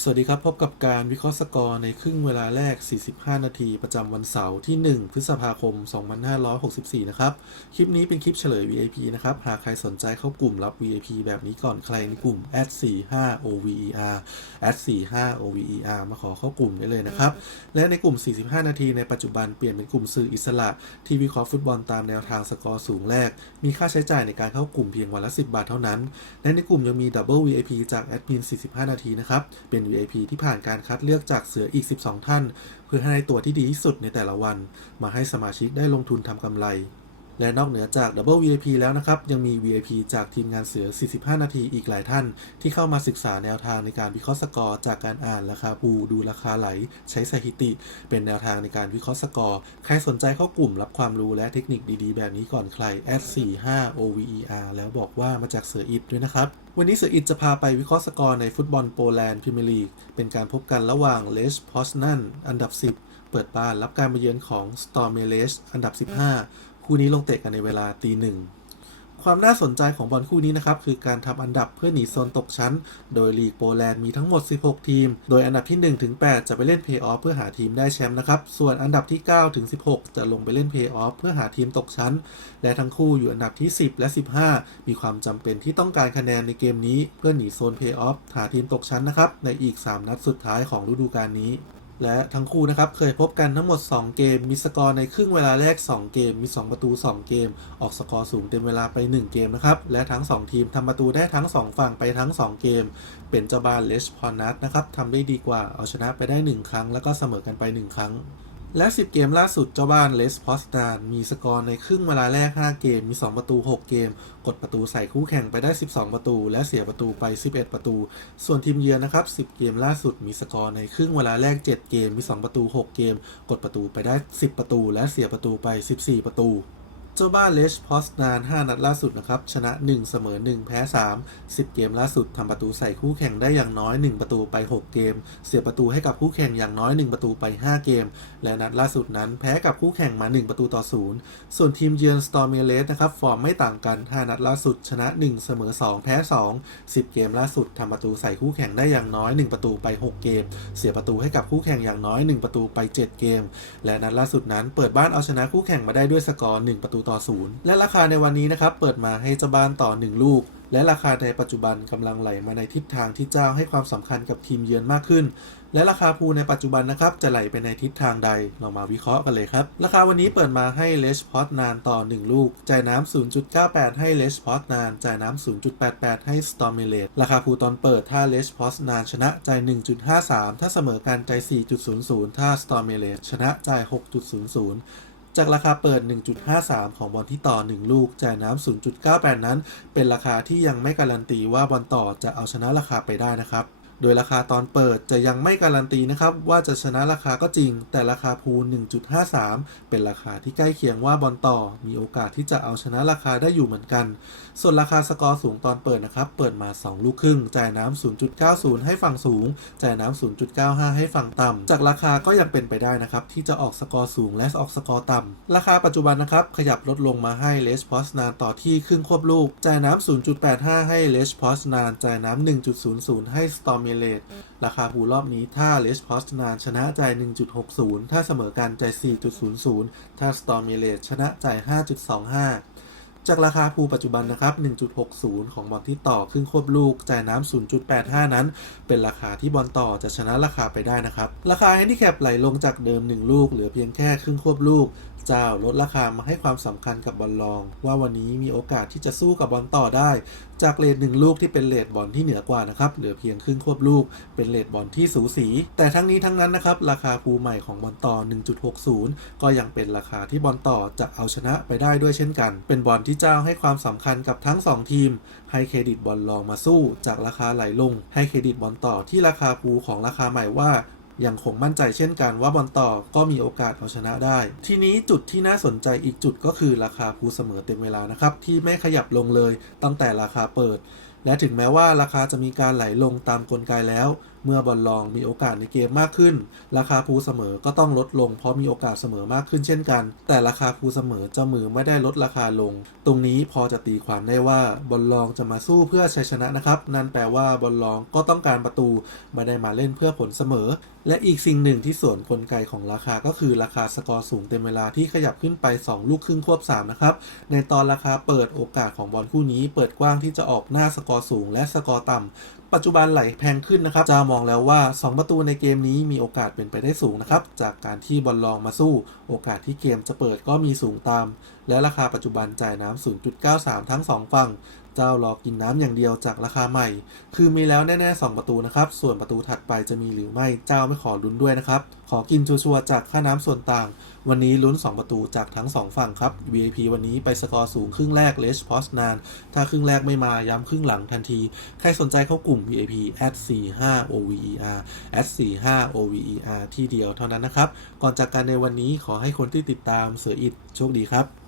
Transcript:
สวัสดีครับ พบกับการวิเคราะห์สกอร์ในครึ่งเวลาแรก 45 นาที ประจำวันเสาร์ที่ 1 พฤษภาคม 2564 นะครับ คลิปนี้เป็นคลิปเฉลย VIP นะครับ หากใครสนใจเข้ากลุ่มรับ VIP แบบนี้ก่อนใครในกลุ่ม a @45 OVER a @45 OVER มาขอเข้ากลุ่มได้เลยนะครับ และในกลุ่ม 45 นาทีในปัจจุบันเปลี่ยนเป็นกลุ่มสื่ออิสระ ที่วิเคราะห์ฟุตบอลตามแนวทางสกอร์สูงแรก มีค่าใช้จ่ายในการเข้ากลุ่มเพียงวันละ 10 บาทเท่านั้น และในกลุ่มยังมีดับเบิล VIP จากแอดมิน 45 นาทีนะครับเป็น VIP ที่ผ่านการคัดเลือกจากเสืออีก 12 ท่าน เพื่อให้ได้ตัวที่ดีที่สุดในแต่ละวัน มาให้สมาชิกได้ลงทุนทำกำไร และนอกเหนือจาก Double VIP แล้วนะครับ ยังมี VIP จากทีมงานเสือ 45 นาทีอีกหลายท่าน ที่เข้ามาศึกษาแนวทางในการวิเคราะห์สกอร์จากการอ่านราคาปูดูราคาไหล ใช้สถิติ เป็นแนวทางในการวิเคราะห์สกอร์ ใครสนใจเข้ากลุ่มรับความรู้และเทคนิคดีๆ แบบนี้ก่อนใคร @45 OVER แล้วบอกว่ามาจากเสืออิดด้วยนะครับวันนี้เสืออิดจะพาไปวิเคราะห์สกอร์ในฟุตบอลโปแลนด์พรีเมียร์ลีก เป็นการพบกันระหว่างเลชพอสนันอันดับ 10 เปิดบ้านรับการมาเยือนของสตอร์เมเลชอันดับ 15 คู่นี้ลงเตะกันในเวลาตีหนึ่งความน่าสนใจของบอลคู่นี้นะครับ คือการทำอันดับเพื่อหนีโซนตกชั้น โดยลีกโปแลนด์มีทั้งหมด 16 ทีม โดยอันดับที่1ถึง8จะไปเล่นเพย์ออฟเพื่อหาทีมได้แชมป์นะครับ ส่วนอันดับที่9ถึง16 จะลงไปเล่นเพย์ออฟเพื่อหาทีมตกชั้น และทั้งคู่อยู่อันดับที่ 10 และ 15 มีความจำเป็นที่ต้องการคะแนนในเกมนี้ เพื่อหนีโซนเพย์ออฟหาทีมตกชั้นนะครับในอีก 3 นัดสุดท้ายของฤดูกาลนี้ และทั้งคู่นะครับเคยพบกันทั้งหมด 2 เกม มีสกอร์ในครึ่งเวลาแรก 2 เกม มี 2 ประตู 2 เกม ออกสกอร์สูงเต็มเวลาไป 1 เกมนะครับ และทั้ง 2 ทีมทำประตูได้ทั้ง 2 ฝั่งไปทั้ง 2 เกม เป็นเจ้าบ้านเลชพอนัทนะครับทำได้ดีกว่าเอาชนะไปได้ 1 ครั้ง แล้วก็เสมอกันไป 1 ครั้ง และ 10 เกมล่าสุดเจ้าบ้านเลสพอสตานมีสกอร์ในครึ่งเวลาแรก 5 เกม มี 2 ประตู 6 เกม กดประตูใส่คู่แข่งไปได้ 12 ประตู และเสียประตูไป 11 ประตู ส่วนทีมเยือนนะครับ 10 เกมล่าสุดมีสกอร์ในครึ่งเวลาแรก 7 เกม มี 2 ประตู 6 เกม กดประตูไปได้ 10 ประตู และเสียประตูไป 14 ประตู เจ้าบ้านเลชพอสนาน 5 นัดล่าสุดนะครับ ชนะ 1 เสมอ 1 แพ้ 3 10 เกมล่าสุดทำประตูใส่คู่แข่งได้อย่างน้อย 1 ประตูไป 6 เกม เสียประตูให้กับคู่แข่งอย่างน้อย 1 ประตูไป 5 เกม และนัดล่าสุดนั้นแพ้กับคู่แข่งมา 1 ประตูต่อ 0 ส่วนทีมเยือนสตอร์เมเลสนะครับ ฟอร์มไม่ต่างกัน 5 นัดล่าสุด ชนะ 1 เสมอ 2 แพ้ 2 10 เกมล่าสุดทำประตูใส่คู่แข่งได้อย่างน้อย 1 ประตูไป 6 เกม เสียประตูให้กับคู่แข่งอย่างน้อย 1 ประตูไป 7 เกม และนัดล่าสุดนั้นเปิดบ้านเอาชนะคู่แข่งมาได้ด้วยสกอร์1ประตูต่อ 0 และราคาในวันนี้นะครับเปิดมาให้เจ้าบ้านต่อ 1 ลูก และราคาในปัจจุบันกำลังไหลมาในทิศทางที่เจ้าให้ความสำคัญกับทีมเยือนมากขึ้น และราคาพูในปัจจุบันนะครับจะไหลไปในทิศทางใดเรามาวิเคราะห์กันเลยครับ ราคาวันนี้เปิดมาให้เลชพอตนานต่อ 1 ลูก จ่ายน้ำ0.98 ให้เลชพอตนาน จ่ายน้ำ0.88 ให้สตอร์เมเลตราคาพูตอนเปิดถ้าเลชพอตนานชนะจ่าย 1.53 ถ้าเสมอกันจ่าย4.00 ถ้าสตอร์เมเลตชนะจ่าย 6.00 จากราคาเปิด 1.53 ของบอลที่ต่อ 1 ลูกจ่ายน้ำ0.98 นั้น เป็นราคาที่ยังไม่การันตีว่าบอลต่อจะเอาชนะราคาไปได้นะครับ โดยราคาตอนเปิดจะยังไม่การันตีนะครับว่าจะชนะราคาก็จริง แต่ราคาพูล1.53 เป็นราคาที่ใกล้เคียงว่าบอลต่อ มีโอกาสที่จะเอาชนะราคาได้อยู่เหมือนกัน ส่วนราคาสกอร์สูงตอนเปิดนะครับ เปิดมา 2 ลูกครึ่ง จ่ายน้ำ0.90 ให้ฝั่งสูง จ่ายน้ำ0.95 ให้ฝั่งต่ำจากราคาก็ยังเป็นไปได้นะครับที่จะออกสกอร์สูงและออกสกอร์ต่ำราคาปัจจุบันนะครับขยับลดลงมาให้เลสพอสนานต่อที่ครึ่งควบลูก จ่ายน้ำ0.85 ให้เลสพอสนาน จ่ายน้ำ1.00 ให้สตอร์เเลตราคาพูรอบนี้ถ้าเลสพอสนานชนะใจ 1.60 ถ้าเสมอกันใจ 4.00 ถ้าสตอร์เมเลตชนะใจ 5.25จากราคาพูปัจจุบันนะครับ 1.60 ของบอลที่ต่อครึ่งควบลูกจ่ายน้ำ 0.85 นั้น เป็นราคาที่บอลต่อจะชนะราคาไปได้นะครับ ราคาแฮนดิแคปไหลลงจากเดิม 1 ลูก เหลือเพียงแค่ครึ่งควบลูก เจ้าลดราคามาให้ความสำคัญกับบอลรอง ว่าวันนี้มีโอกาสที่จะสู้กับบอลต่อได้ จากเลทหนึ่งลูกที่เป็นเลทบอลที่เหนือกว่านะครับเหลือเพียงครึ่งควบลูกเป็นเลทบอลที่สูสี แต่ทั้งนี้ทั้งนั้นนะครับราคาภูใหม่ของบอลต่อ 1.60 ก็ยังเป็นราคาที่บอลต่อจะเอาชนะไปได้ด้วยเช่นกัน เป็นบอลที่เจ้าให้ความสำคัญกับทั้ง 2 ทีม ให้เครดิตบอลรองมาสู้ จากราคาไหลลง ให้เครดิตบอลต่อที่ราคาภูของราคาใหม่ว่า ยังคงมั่นใจเช่นกันว่าบอลต่อก็มีโอกาสเอาชนะได้ ทีนี้จุดที่น่าสนใจอีกจุดก็คือราคาพูเสมอเต็มเวลานะครับ ที่ไม่ขยับลงเลยตั้งแต่ราคาเปิด และถึงแม้ว่าราคาจะมีการไหลลงตามกลไกแล้ว เมื่อบอลลองมีโอกาสในเกมมากขึ้น ราคาพูเสมอก็ต้องลดลง เพราะมีโอกาสเสมอมากขึ้นเช่นกัน แต่ราคาพูเสมอเจ้ามือไม่ได้ลดราคาลง ตรงนี้พอจะตีความได้ว่าบอลลองจะมาสู้เพื่อชัยชนะนะครับ นั่นแปลว่าบอลลองก็ต้องการประตูไม่ได้มาเล่นเพื่อผลเสมอ และอีกสิ่งหนึ่งที่ส่วนกลไกของราคาก็คือราคาสกอร์สูงเต็มเวลาที่ขยับขึ้นไป 2 ลูกครึ่งควบ3นะครับในตอนราคาเปิดโอกาสของบอลคู่นี้ เปิดกว้างที่จะออกหน้าสกอร์สูง และสกอร์ต่ำ ปัจจุบันไหลแพงขึ้นนะครับจะมองแล้วว่า 2 ประตูในเกมนี้มีโอกาสเป็นไปได้สูงนะครับจากการที่บอลลองมาสู้ โอกาสที่เกมจะเปิดก็มีสูงตามและราคาปัจจุบันจ่ายน้ำ 0.93 ทั้ง 2 ฝั่ง เจ้ารอกินน้ำอย่างเดียวจากราคาใหม่ คือมีแล้วแน่ๆ 2 ประตูนะครับ ส่วนประตูถัดไปจะมีหรือไม่ เจ้าไม่ขอลุ้นด้วยนะครับ ขอกินชัวร์จากค่าน้ำส่วนต่าง วันนี้ลุ้น 2 ประตูจากทั้ง 2 ฝั่งครับ VIP วันนี้ไปสกอร์สูงครึ่งแรกเลชพอสนาน ถ้าครึ่งแรกไม่มาย้ำครึ่งหลังทันที ใครสนใจเข้ากลุ่ม VIP at 45 OVER at 45 OVER ที่เดียวเท่านั้นนะครับ ก่อนจากกันในวันนี้ขอให้คนที่ติดตามเสืออิดโชคดีครับ